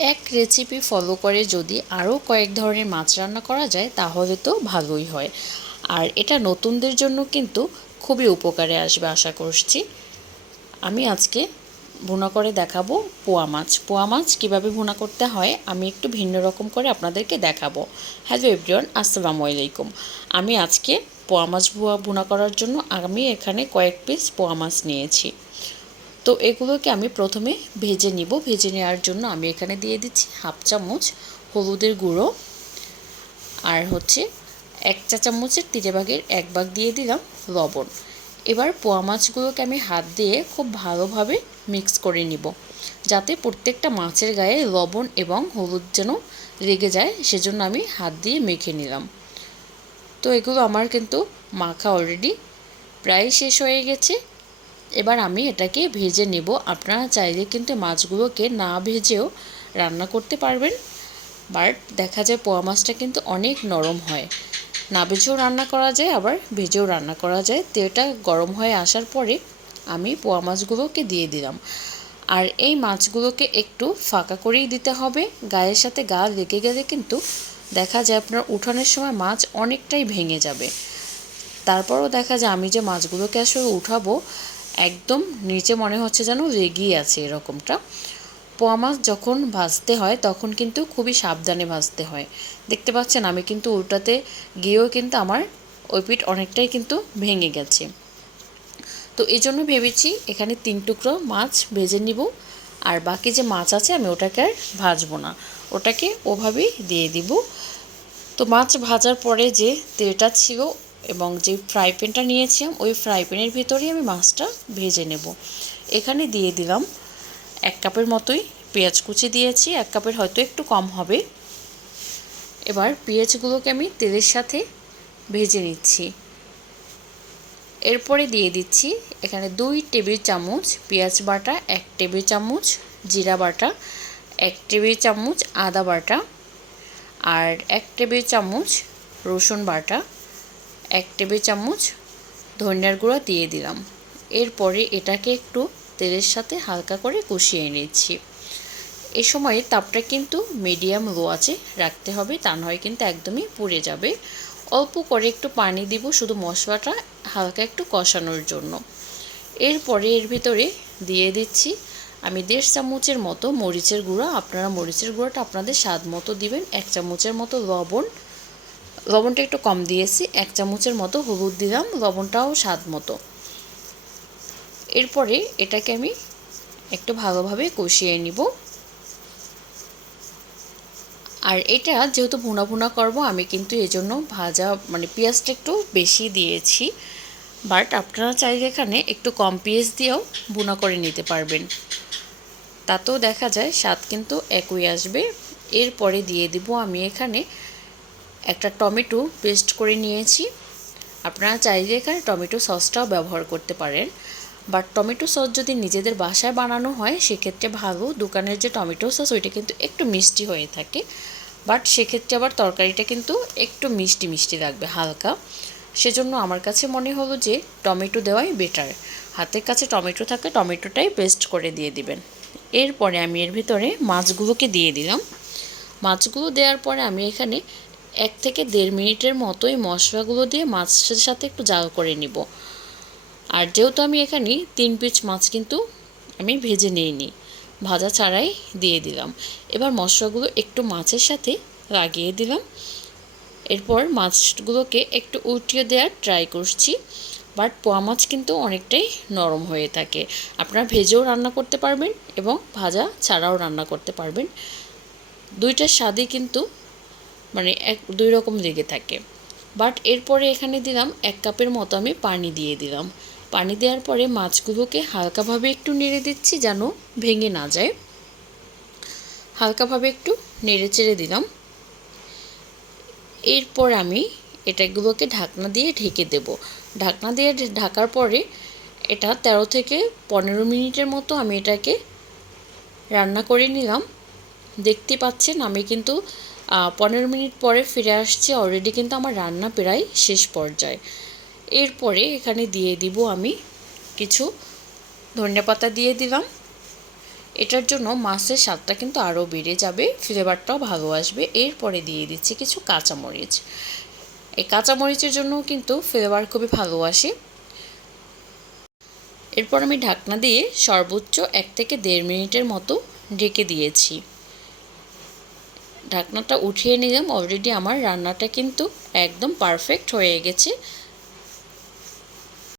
এক recipe follow করে যদি আরও কয়েক ধরনের মাছ রান্না করা যায়, তাহলে তো ভালোই হয়। আর এটা নতুনদের জন্য কিন্তু খুবই উপকারে আসবে আশা করছি। আমি আজকে ভুনা করে দেখাবো পোয়া মাছ। পোয়া মাছ কীভাবে ভুনা করতে হয়, আমি একটু ভিন্ন রকম করে আপনাদেরকে দেখাবো। হ্যালো এভরিওয়ান, আসসালামু আলাইকুম। আমি আজকে পোয়া মাছ ভুয়া ভুনা করার জন্য আমি এখানে কয়েক পিস পোয়া মাছ নিয়েছি। তো এগুলোকে আমি প্রথমে ভেজে নিব। ভেজে নেওয়ার জন্য আমি এখানে দিয়ে দিচ্ছি হাফ চামচ হলুদের গুঁড়ো আর হচ্ছে এক চা চামচের তিরে ভাগের এক ভাগ দিয়ে দিলাম লবণ। এবার পোয়া মাছগুলোকে আমি হাত দিয়ে খুব ভালোভাবে মিক্স করে নিব, যাতে প্রত্যেকটা মাছের গায়ে লবণ এবং হলুদ যেন লেগে যায়, সেজন্য আমি হাত দিয়ে মেখে নিলাম। তো এগুলো আমার কিন্তু মাখা অলরেডি প্রায় শেষ হয়ে গেছে। এবার আমি এটাকে ভেজে নেব। আপনারা চাইলে কিন্তু মাছগুলোকে না ভেজেও রান্না করতে পারবেন। বাট দেখা যায় পোয়া মাছটা কিন্তু অনেক নরম হয়। না ভেজেও রান্না করা যায়, আবার ভেজেও রান্না করা যায়। তেলটা গরম হয়ে আসার পরে আমি পোয়া মাছগুলোকে দিয়ে দিলাম। আর এই মাছগুলোকে একটু ফাঁকা করেই দিতে হবে। গায়ের সাথে গা লেগে গেলে কিন্তু দেখা যায় আপনার উঠানোর সময় মাছ অনেকটাই ভেঙে যাবে। তারপরও দেখা যায় আমি যে মাছগুলোকে আসলে উঠাবো একদম নিচে মনে হচ্ছে যেন রেগিয়ে আছে এরকমটা। পোয়া মাছ যখন ভাজতে হয়, তখন কিন্তু খুবই সাবধানে ভাজতে হয়। দেখতে পাচ্ছেন, আমি কিন্তু উল্টাতে গিয়েও কিন্তু আমার ওই পিঠ অনেকটাই কিন্তু ভেঙে গেছে। তো এই জন্য ভেবেছি এখানে তিন টুকরো মাছ ভেজে নিব, আর বাকি যে মাছ আছে আমি ওটাকে আর ভাজবো না। ওটাকে ওভাবেই দিয়ে দিব। তো মাছ ভাজার পরে যে তেলটা ছিল এবং যে ফ্রাই প্যানটা নিয়েছিলাম, ওই ফ্রাই প্যানের ভিতরেই আমি মাছটা ভেজে নেব। এখানে দিয়ে দিলাম এক কাপের মতোই পেঁয়াজ কুচি দিয়েছি, এক কাপের হয়তো একটু কম হবে। এবার পেঁয়াজগুলোকে আমি তেলের সাথে ভেজে নিচ্ছি। এরপরে দিয়ে দিচ্ছি এখানে দুই টেবিল চামচ পেঁয়াজ বাটা, এক টেবিল চামচ জিরা বাটা, এক টেবিল চামচ আদা বাটা, আর এক টেবিল চামচ রসুন বাটা। এক টেবিল চামচ ধনিয়ার গুঁড়া দিয়ে দিলাম। এরপরে এটাকে একটু তেলের সাথে হালকা করে কষিয়ে নিচ্ছি। এ সময় তাপটা কিন্তু মিডিয়াম লো আছে, রাখতে হবে, তা নয় কিন্তু একদমই পুড়ে যাবে। অল্প করে একটু পানি দিব শুধু মশলাটা হালকা একটু কষানোর জন্য। এরপরে এর ভিতরে দিয়ে দিচ্ছি আমি দেড় চামচের মতো মরিচের গুঁড়ো। আপনারা মরিচের গুঁড়োটা আপনাদের স্বাদ মতো দিবেন। এক চামচের মতো লবণ লবণটা একটু কম দিয়েছি, এক চামচের মতো হলুদ দিলাম, লবণটাও স্বাদ মতো। এরপরে এটাকে আমি একটু ভালোভাবে কষিয়ে নিব। আর এটা যেহেতু ভুনা ভুনা করব, আমি কিন্তু এজন্য ভাজা মানে পেঁয়াজটা একটু বেশি দিয়েছি। বাট আপনারা চাইলে এখানে একটু কম পেঁয়াজ দিয়েও ভুনা করে নিতে পারবেন। তাতেও দেখা যায় স্বাদ কিন্তু একই আসবে। এরপরে দিয়ে দিব আমি এখানে একটা টমেটো পেস্ট করে নিয়েছি। আপনারা চাইলে এখানে টমেটো সসটাও ব্যবহার করতে পারেন। বাট টমেটো সস যদি নিজেদের বাসায় বানানো হয়, সেক্ষেত্রে ভালো। দোকানের যে টমেটো সস, ওইটা কিন্তু একটু মিষ্টি হয়ে থাকে। বাট সেক্ষেত্রে আবার তরকারিটা কিন্তু একটু মিষ্টি মিষ্টি লাগবে, হালকা। সেজন্য আমার কাছে মনে হলো যে টমেটো দেওয়াই বেটার। হাতের কাছে টমেটো থাকে, টমেটোটাই পেস্ট করে দিয়ে দিবেন। এরপরে আমি এর ভিতরে মাছগুলোকে দিয়ে দিলাম। মাছগুলো দেওয়ার পরে আমি এখানে এক থেকে দেড় মিনিটের মতোই মশলাগুলো দিয়ে মাছের সাথে একটু জাল করে নিব। আর যেহেতু আমি এখানে তিন পিস মাছ কিন্তু আমি ভেজে নিইনি, ভাজা ছাড়াই দিয়ে দিলাম। এবার মশলাগুলো একটু মাছের সাথে লাগিয়ে দিলাম। এরপর মাছগুলোকে একটু উল্টিয়ে দেওয়ার ট্রাই করছি, বাট পোয়া মাছ কিন্তু অনেকটাই নরম হয়ে থাকে। আপনারা ভেজেও রান্না করতে পারবেন এবং ভাজা ছাড়াও রান্না করতে পারবেন। দুইটার স্বাদই কিন্তু মানে এক, দুই রকম লেগে থাকে। বাট এরপরে এখানে দিলাম এক কাপের মতো আমি পানি দিয়ে দিলাম। পানি দেওয়ার পরে মাছগুলোকে হালকাভাবে একটু নেড়ে দিচ্ছি যেন ভেঙে না যায়। হালকাভাবে একটু নেড়ে চেড়ে দিলাম। এরপর আমি এটাগুলোকে ঢাকনা দিয়ে ঢেকে দেব। ঢাকনা দিয়ে ঢাকার পরে এটা তেরো থেকে পনেরো মিনিটের মতো আমি এটাকে রান্না করে নিলাম। দেখতে পাচ্ছেন আমি কিন্তু পনেরো মিনিট পরে ফিরে আসছি। অলরেডি কিন্তু আমার রান্না প্রায় শেষ পর্যায়ে। এরপরে এখানে দিয়ে দিব আমি কিছু ধনিয়া পাতা দিয়ে দিলাম। এটার জন্য মাছের স্বাদটা কিন্তু আরও বেড়ে যাবে ফ্লেভারটাও ভালো আসবে। এরপরে দিয়ে দিচ্ছি কিছু কাঁচামরিচ। এই কাঁচামরিচের জন্য কিন্তু ফ্লেভার খুবই ভালো আসে। এরপর আমি ঢাকনা দিয়ে সর্বোচ্চ এক থেকে দেড় মিনিটের মতো ঢেকে দিয়েছি। ঢাকনাটা উঠিয়ে নিলাম। অলরেডি আমার রান্নাটা কিন্তু একদম পারফেক্ট হয়ে গেছে।